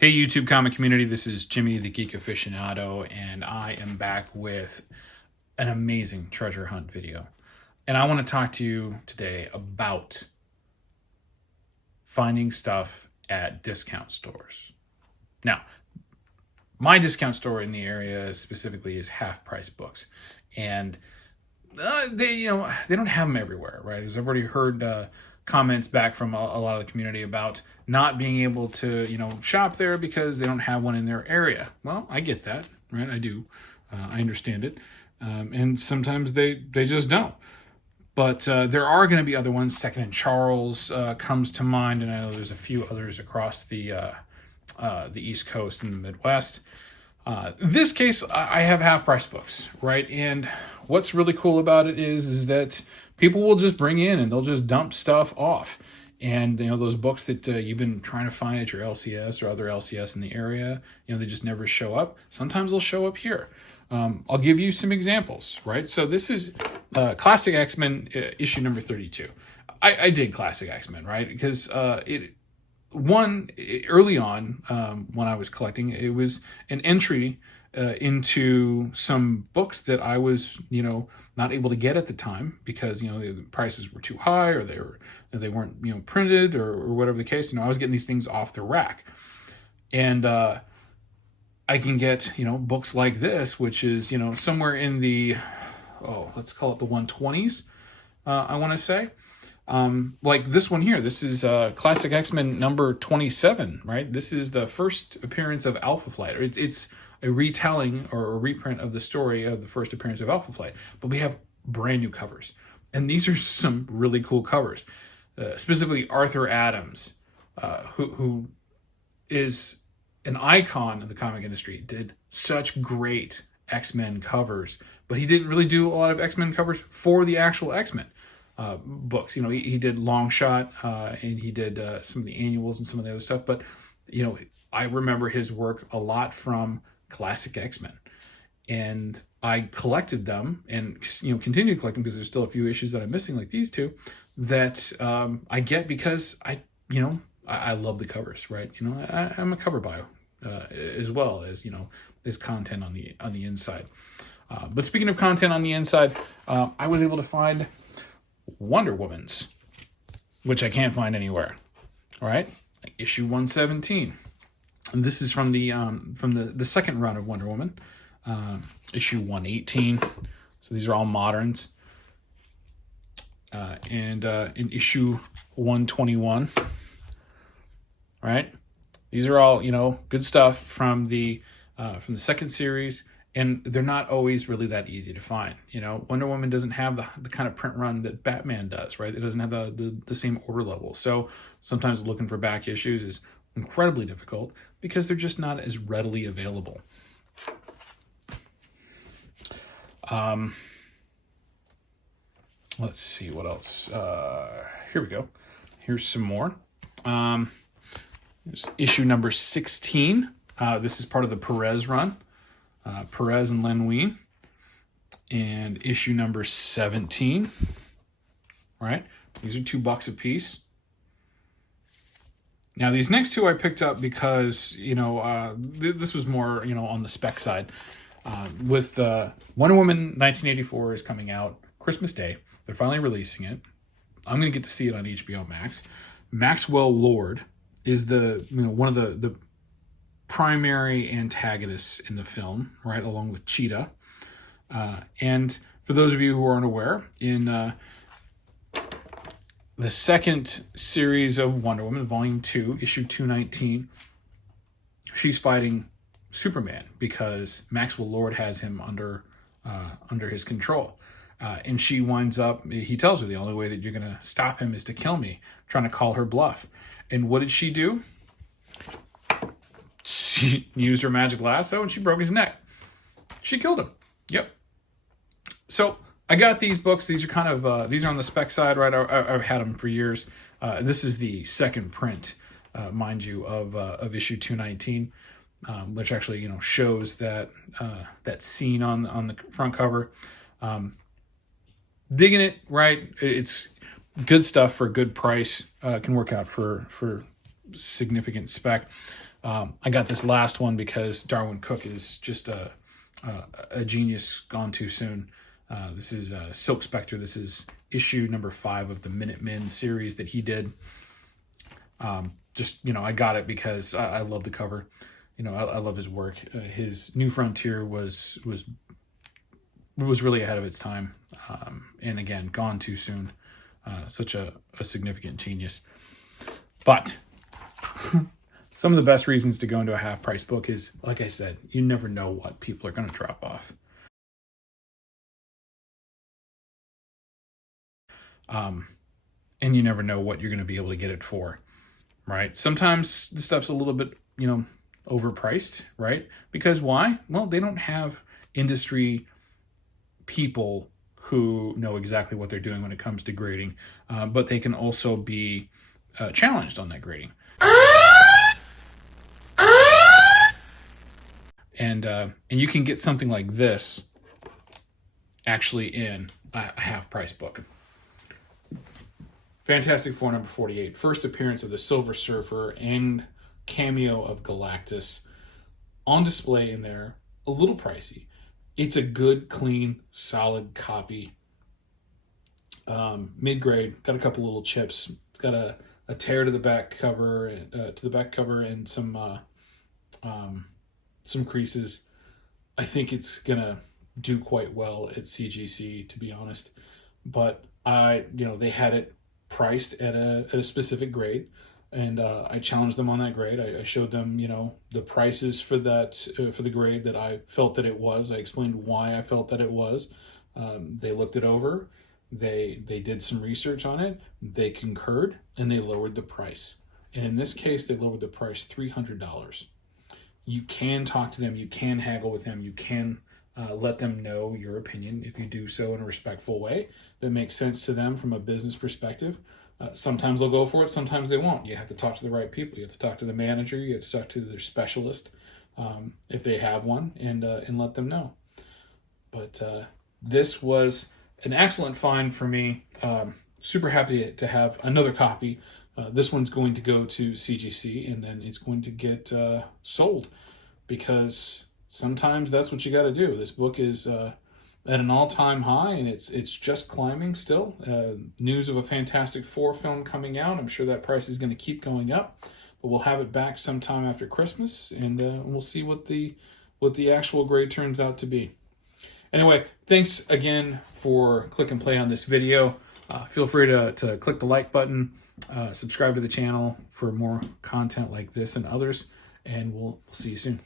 Hey YouTube comic community, this is Jimmy the Geek Aficionado, and I am back with an amazing treasure hunt video. And I want to talk to you today about finding stuff at discount stores. Now, my discount store in the area specifically is Half Price Books, and they don't have them everywhere, right? Because I've already heard comments back from a lot of the community about not being able to shop there because they don't have one in their area. Well, I get that, right? I do. I understand it, and sometimes they just don't. But there are going to be other ones. Second and Charles comes to mind, and I know there's a few others across the East Coast and the Midwest. In this case, I have Half Price Books, right? And what's really cool about it is that people will just bring in and they'll just dump stuff off. And those books that you've been trying to find at your LCS or other LCS in the area, they just never show up. Sometimes they'll show up here. I'll give you some examples, right? So this is Classic X-Men issue number 32. I did Classic X-Men, right? Because early on, when I was collecting, it was an entry into some books that I was, not able to get at the time because, the prices were too high or they weren't, printed or whatever the case. I was getting these things off the rack. And I can get, books like this, which is, somewhere in the, let's call it the 120s, I want to say. Like this one here, this is Classic X-Men number 27, right? This is the first appearance of Alpha Flight. It's a retelling or a reprint of the story of the first appearance of Alpha Flight, but we have brand new covers. And these are some really cool covers. Specifically Arthur Adams, who is an icon of the comic industry, did such great X-Men covers, but he didn't really do a lot of X-Men covers for the actual X-Men books. He did Long Shot and he did some of the annuals and some of the other stuff, but I remember his work a lot from Classic X-Men, and I collected them and continue to collect them because there's still a few issues that I'm missing, like these two, that I get because I love the covers, right? I'm a cover bio as well as there's content on the inside. But speaking of content on the inside, I was able to find Wonder Woman's, which I can't find anywhere. All right, like issue 117, and this is from the second run of Wonder Woman, issue 118. So these are all moderns, and in issue 121. All right, these are all good stuff from the second series. And they're not always really that easy to find. Wonder Woman doesn't have the kind of print run that Batman does, right? It doesn't have the same order level. So sometimes looking for back issues is incredibly difficult because they're just not as readily available. Let's see what else. Here we go. Here's some more. Here's issue number 16. This is part of the Perez run. Perez and Len Wein, and issue number 17. Right, these are $2 a piece. Now these next two I picked up because this was more on the spec side. With Wonder Woman 1984 is coming out Christmas Day. They're finally releasing it. I'm gonna get to see it on HBO Max. Maxwell Lord is the one of the primary antagonists in the film, right, along with Cheetah. And for those of you who aren't aware, in the second series of Wonder Woman, Volume 2, issue 219, she's fighting Superman because Maxwell Lord has him under his control. And she winds up, he tells her the only way that you're going to stop him is to kill me, trying to call her bluff. And what did she do? She used her magic lasso and she broke his neck. She killed him. Yep. So I got these books. These are kind of, these are on the spec side, right? I've had them for years. This is the second print, mind you, of issue 219, which actually, shows that scene on the front cover. Digging it, right? It's good stuff for a good price. Can work out for significant spec. I got this last one because Darwin Cook is just a genius gone too soon. This is Silk Spectre. This is issue number 5 of the Minutemen series that he did. Just, I got it because I love the cover. I love his work. His New Frontier was really ahead of its time. And again, gone too soon. Such a significant genius. But some of the best reasons to go into a half-price book is, like I said, you never know what people are going to drop off. And you never know what you're going to be able to get it for, right? Sometimes the stuff's a little bit, overpriced, right? Because why? Well, they don't have industry people who know exactly what they're doing when it comes to grading, but they can also be challenged on that grading. And you can get something like this actually in a half-price book. Fantastic Four number 48. First appearance of the Silver Surfer and cameo of Galactus on display in there. A little pricey. It's a good, clean, solid copy. Mid-grade. Got a couple little chips. It's got a tear to the back cover, and some creases. I think it's gonna do quite well at CGC, to be honest. But they had it priced at a specific grade, and I challenged them on that grade. I showed them, the prices for that for the grade that I felt that it was. I explained why I felt that it was. They looked it over. They did some research on it. They concurred, and they lowered the price. And in this case, they lowered the price $300. You can talk to them. You can haggle with them. You can let them know your opinion if you do so in a respectful way that makes sense to them from a business perspective. Sometimes they'll go for it. Sometimes they won't. You have to talk to the right people. You have to talk to the manager. You have to talk to their specialist if they have one, and let them know. But this was an excellent find for me. Super happy to have another copy. This one's going to go to CGC, and then it's going to get sold, because sometimes that's what you got to do. This book is at an all-time high, and it's just climbing still. News of a Fantastic Four film coming out. I'm sure that price is going to keep going up, but we'll have it back sometime after Christmas, and we'll see what the actual grade turns out to be. Anyway, thanks again for click and play on this video. Feel free to click the like button, subscribe to the channel for more content like this and others, and we'll see you soon.